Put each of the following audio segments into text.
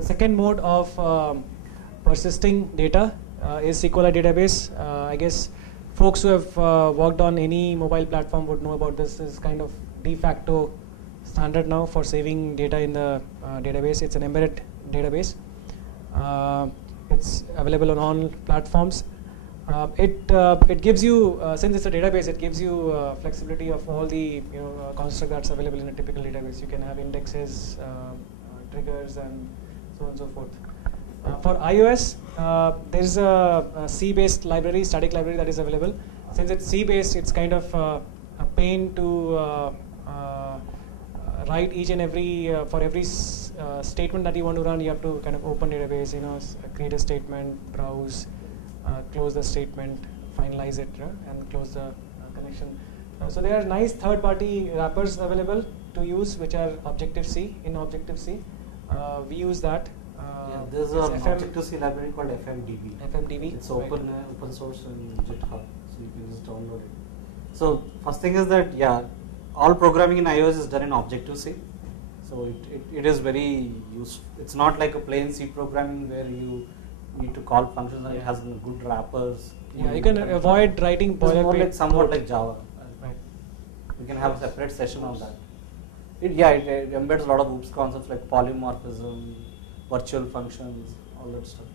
second mode of persisting data is SQLite database. I guess folks who have worked on any mobile platform would know about this. This is kind of de facto standard now for saving data in the database. It's an embedded database. It's available on all platforms. It gives you, since it's a database, it gives you flexibility of all the construct that's available in a typical database. You can have indexes, triggers, and so on and so forth. For iOS, there is a C-based library, static library that is available. Since it's C-based, it's kind of a pain to write each and every for every statement that you want to run. You have to kind of open database, create a statement, browse, close the statement, finalize it, and close the connection. So there are nice third-party wrappers available to use, which are Objective-C. In Objective-C, we use that. There's an Objective-C library called FMDB. FMDB. It's open source in GitHub, so you can just download it. So first thing is that all programming in iOS is done in Objective-C. So it is very useful. It's not like a plain C programming where you need to call functions and it has good wrappers. Yeah, you can avoid writing boilerplate. It's more like somewhat like Java. Right. We can have a separate session on that. It embeds a lot of OOPS concepts like polymorphism, virtual functions, all that stuff.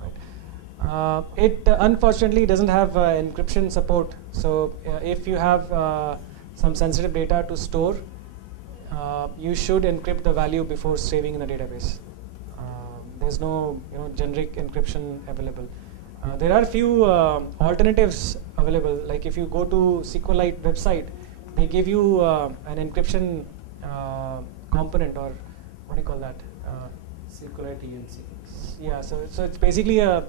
Right. It unfortunately doesn't have encryption support. So if you have some sensitive data to store, you should encrypt the value before saving in the database. There's no generic encryption available. There are few alternatives available. Like if you go to SQLite website, they give you an encryption component, or what do you call that? SQLite ENC. Yeah, so it's basically a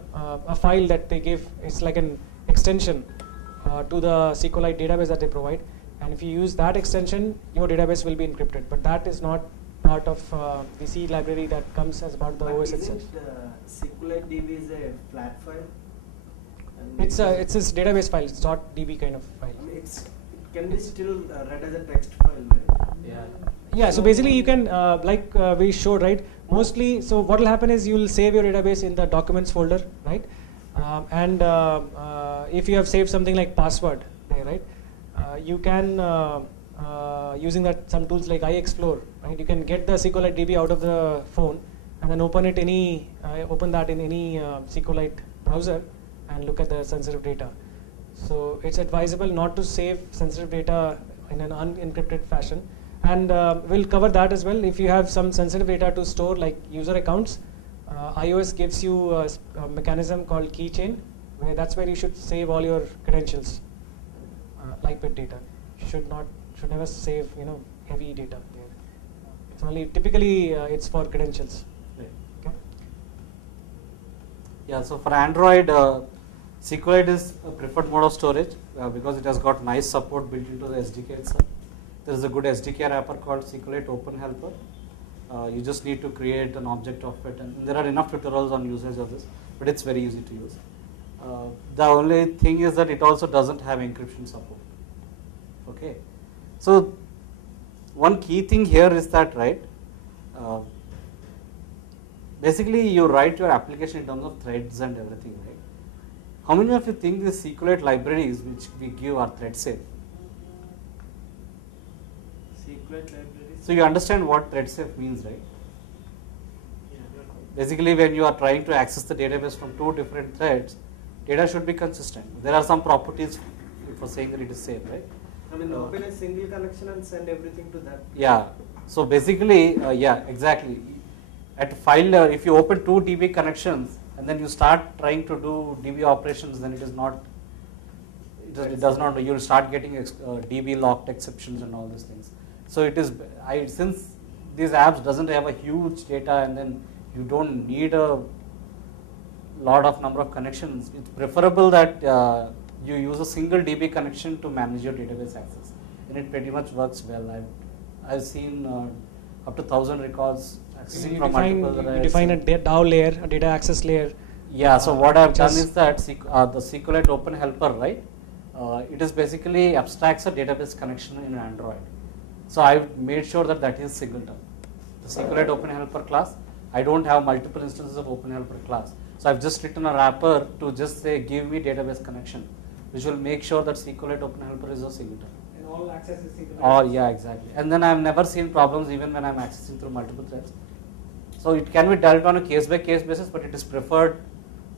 file that they give. It's like an extension to the SQLite database that they provide. And if you use that extension, your database will be encrypted. But that is not part of the C library that comes as part of the OS itself. SQLite DB is a flat file? It's this database file. It's .db kind of file. I mean, it can be still read as a text file, right? Yeah. Yeah, so basically you can, like we showed, right? Mostly, so what will happen is you will save your database in the documents folder, right? And if you have saved something like password there, right? You can, using that some tools like iExplore, right? You can get the SQLite DB out of the phone and then open that in any SQLite browser and look at the sensitive data. So it's advisable not to save sensitive data in an unencrypted fashion. And we'll cover that as well. If you have some sensitive data to store, like user accounts, iOS gives you a mechanism called keychain, where that's where you should save all your credentials, lightweight data. You should never save heavy data there. It's only typically it's for credentials. Right. Okay. Yeah. So for Android, SQLite is a preferred mode of storage because it has got nice support built into the SDK itself. There is a good SDK wrapper called SQLite Open Helper. You just need to create an object of it, and there are enough tutorials on usage of this, but it's very easy to use. The only thing is that it also doesn't have encryption support. Okay, so one key thing here is that, right, basically you write your application in terms of threads and everything, right? How many of you think the SQLite libraries which we give are thread safe? SQLite libraries. So you understand what thread safe means, right? Yeah. Basically, when you are trying to access the database from two different threads, data should be consistent. There are some properties for saying that it is safe, right? I mean, open a single connection and send everything to that. Yeah. So basically, yeah, exactly. At file, if you open two DB connections and then you start trying to do DB operations, then it is not. It does not. You will start getting DB locked exceptions and all these things. So it is. Since these apps doesn't have a huge data and then you don't need a lot of number of connections, it's preferable that you use a single DB connection to manage your database access, and it pretty much works well. I've seen up to 1,000 records accessing from multiple. You define a DAO layer, a data access layer. Yeah. So what I've done is that the SQLite Open Helper, right? It is basically abstracts a database connection in Android. So I've made sure that is singleton. the SQLite OpenHelper class. I don't have multiple instances of OpenHelper class. So I've just written a wrapper to just say give me database connection, which will make sure that SQLite OpenHelper is a singleton. And all access is SQLite. Oh yeah, exactly. And then I've never seen problems even when I'm accessing through multiple threads. So it can be dealt on a case by case basis, but it is preferred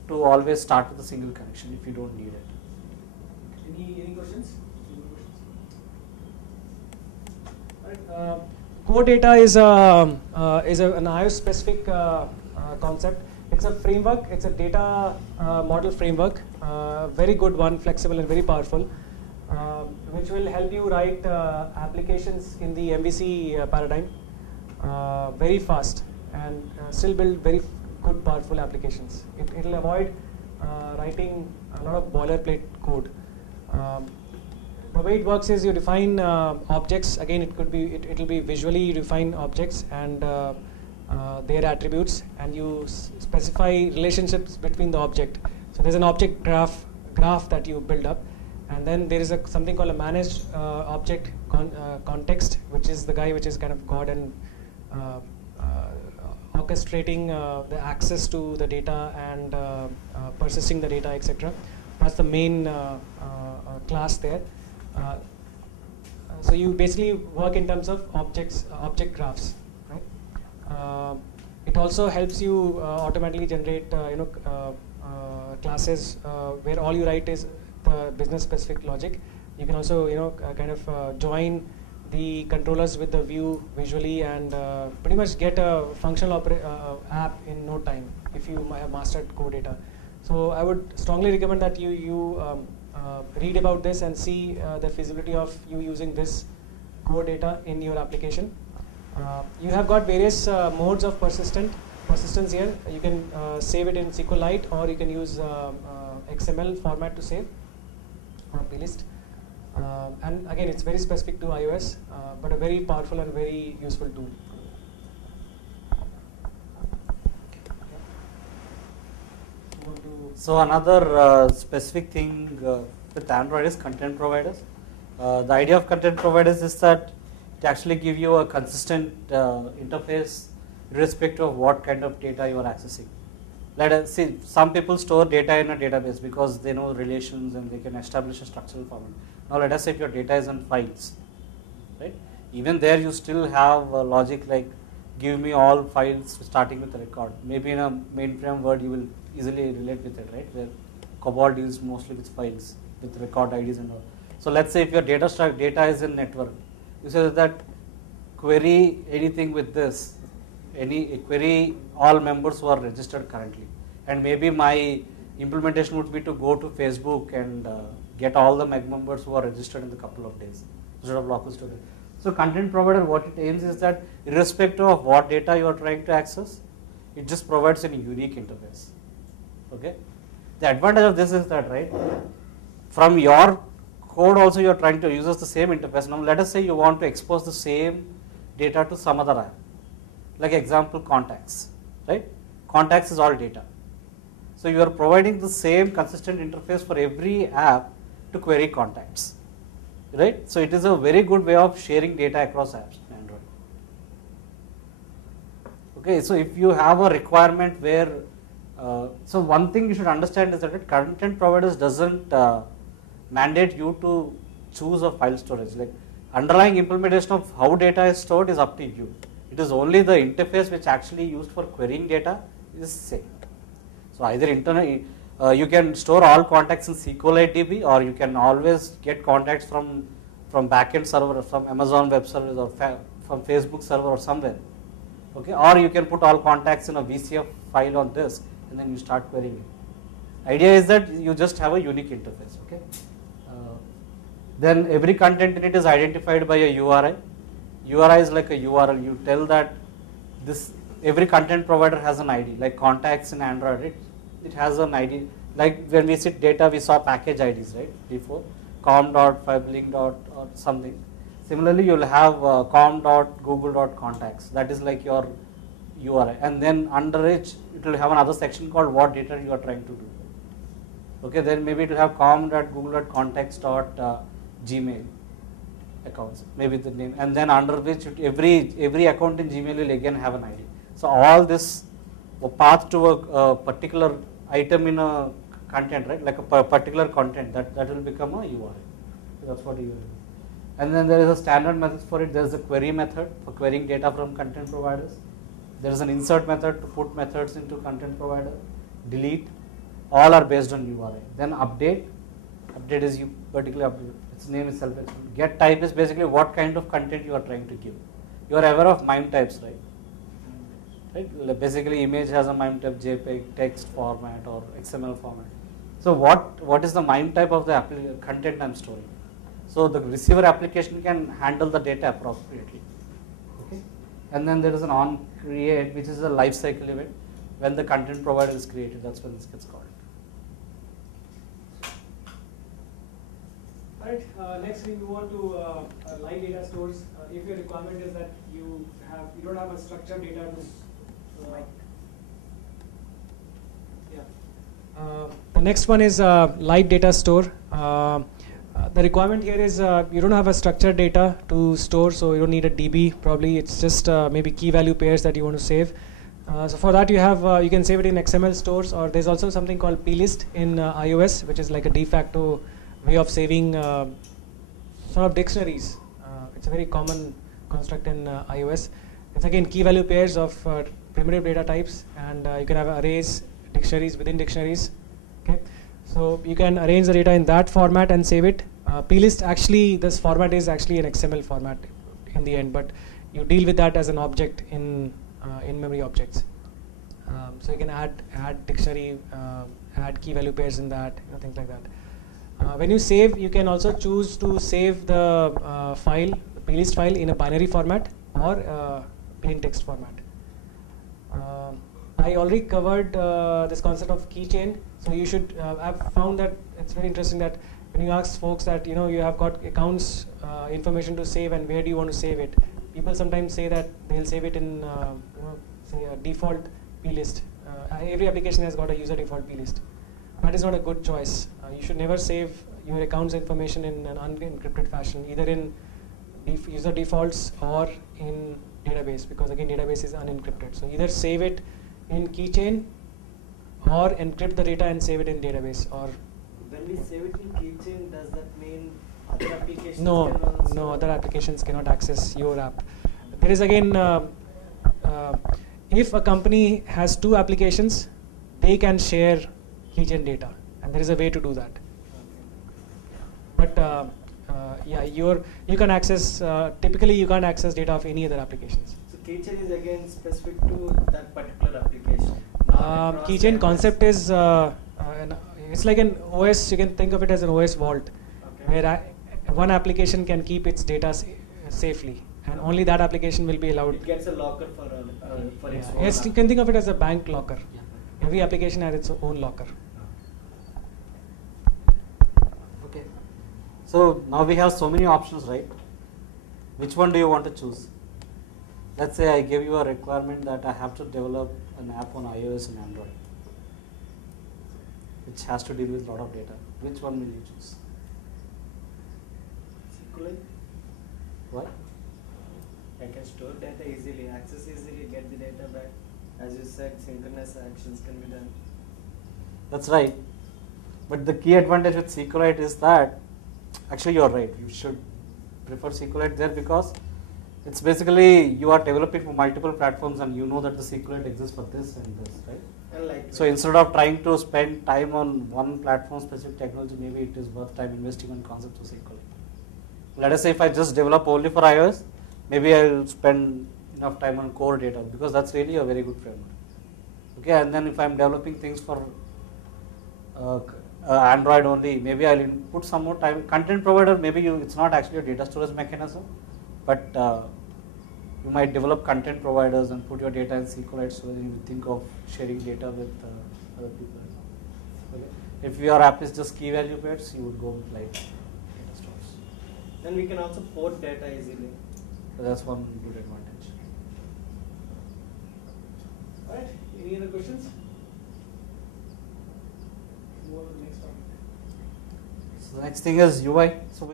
to always start with a single connection if you don't need it. Any questions? Right, core data is an iOS specific concept. It's a framework. It's a data model framework. Very good one, flexible and very powerful, which will help you write applications in the MVC paradigm very fast and still build very good, powerful applications. It will avoid writing a lot of boilerplate code. The way it works is you define objects. Again, it will be visually define objects and their attributes, and you specify relationships between the object. So there's an object graph that you build up, and then there is something called a managed object context, which is the guy which is kind of God and orchestrating the access to the data and persisting the data, etc. That's the main class there. So you basically work in terms of object graphs, right? It also helps you automatically generate, classes where all you write is the business-specific logic. You can also, kind of join the controllers with the view visually and pretty much get a functional app in no time if you have mastered core data. So I would strongly recommend that you read about this and see the feasibility of you using this core data in your application. You have got various modes of persistence here. You can save it in SQLite, or you can use XML format to save or plist. And again, it's very specific to iOS, but a very powerful and very useful tool. So another specific thing with Android is content providers. The idea of content providers is that it actually give you a consistent interface irrespective of what kind of data you are accessing. Let us see, some people store data in a database because they know relations and they can establish a structural format. Now let us say if your data is in files, right? Even there you still have a logic like give me all files starting with a record. Maybe in a mainframe word you will easily relate with it, right? Where COBOL deals mostly with files, with record IDs and all. So let's say if your data is in network, you say that query anything with this, query all members who are registered currently. And maybe my implementation would be to go to Facebook and get all the MEG members who are registered in a couple of days instead of local storage. So content provider, what it aims is that irrespective of what data you are trying to access, it just provides a unique interface. Okay. The advantage of this is that, right, from your code also you are trying to use the same interface. Now let us say you want to expose the same data to some other app. Like example, contacts, right? Contacts is all data. So you are providing the same consistent interface for every app to query contacts, right? So it is a very good way of sharing data across apps in Android. Okay, so if you have a requirement where, so one thing you should understand is that content providers doesn't mandate you to choose a file storage. Like underlying implementation of how data is stored is up to you. It is only the interface which actually used for querying data is same. So either internally you can store all contacts in SQLite DB, or you can always get contacts from backend server, from Amazon Web Service, or from Facebook server or somewhere. Okay, or you can put all contacts in a VCF file on disk and then you start querying it. Idea is that you just have a unique interface. Okay. Then every content in it is identified by a URI. URI is like a URL. You tell that this every content provider has an ID. Like contacts in Android, it has an ID. Like when we see data, we saw package IDs, right? Before com.fiblink. Or something. Similarly, you'll have com.google.contacts. That is like your URI. And then under it will have another section called what data you are trying to do. Okay, then maybe it will have com.google.contacts.gmail. accounts, maybe the name, and then under which every account in Gmail will again have an ID. So all this path to a particular item in a content, right? Like a particular content that will become a URL. So that's what URL is. And then there is a standard method for it. There is a query method for querying data from content providers. There is an insert method to put methods into content provider. Delete. All are based on URI. Then update. Update is you particularly update. Its name is self-explanatory. Get type is basically what kind of content you are trying to give. You are aware of MIME types, right? Right. Basically, image has a MIME type, JPEG, text format, or XML format. So what is the MIME type of the content I am storing? So the receiver application can handle the data appropriately. Okay. And then there is an on create, which is a life cycle event. When the content provider is created, that's when this gets called. Alright, next we move on to live data stores. If your requirement is that you don't have a structured data to the next one is live data store. The requirement here is you don't have a structured data to store, so you don't need a DB. Probably it's just maybe key value pairs that you want to save. So for that you can save it in XML stores, or there's also something called plist in iOS, which is like a de facto way of saving sort of dictionaries. It's a very common construct in iOS. It's again key value pairs of primitive data types, and you can have arrays, dictionaries within dictionaries. Okay, so you can arrange the data in that format and save it. Plist actually, this format is actually an XML format in the end, but you deal with that as an object in memory objects. So you can add dictionary, add key value pairs in that, things like that. When you save, you can also choose to save the file, the plist file, in a binary format or plain text format. I already covered this concept of keychain. So you should. I've found that it's very interesting that when you ask folks that you have got accounts information to save and where do you want to save it, people sometimes say that they'll save it in say a default plist. Every application has got a user default plist. That is not a good choice. You should never save your accounts information in an unencrypted fashion, either in user defaults or in database, because again database is unencrypted. So either save it in keychain or encrypt the data and save it in database. Or when we save it in keychain, does that mean other applications no, can also? No, other applications cannot access your app. There is again, if a company has two applications, they can share keychain data, and there is a way to do that. But yeah, you can access. Typically, you can't access data of any other applications. So keychain is again specific to that particular application. Keychain concept is it's like an OS. You can think of it as an OS vault, Okay. where one application can keep its data safely, and only that application will be allowed. It gets a locker for its own Yes, you can think of it as a bank locker. Every application has its own locker. Okay. So now we have so many options, right? Which one do you want to choose? Let's say I give you a requirement that I have to develop an app on iOS and Android, which has to deal with a lot of data. Which one will you choose? SQLite. Why? I can store data easily, access easily, get the data back. As you said, synchronous actions can be done. That's right. But the key advantage with SQLite is that, actually you're right, you should prefer SQLite there, because it's basically you are developing for multiple platforms and you know that the SQLite exists for this and this, right? And like So instead of trying to spend time on one platform specific technology, maybe it is worth time investing on concepts of SQLite. Let us say if I just develop only for iOS, maybe I will spend enough time on core data, because that's really a very good framework. Okay, and then if I'm developing things for Android only, maybe I'll put some more time. Content provider, maybe it's not actually a data storage mechanism, but you might develop content providers and put your data in SQLite, so then you think of sharing data with other people. Okay. If your app is just key value pairs, you would go with like data stores. then we can also port data easily. So that's one good advantage. Alright, any other questions? Move on to the next topic. So the next thing is UI. So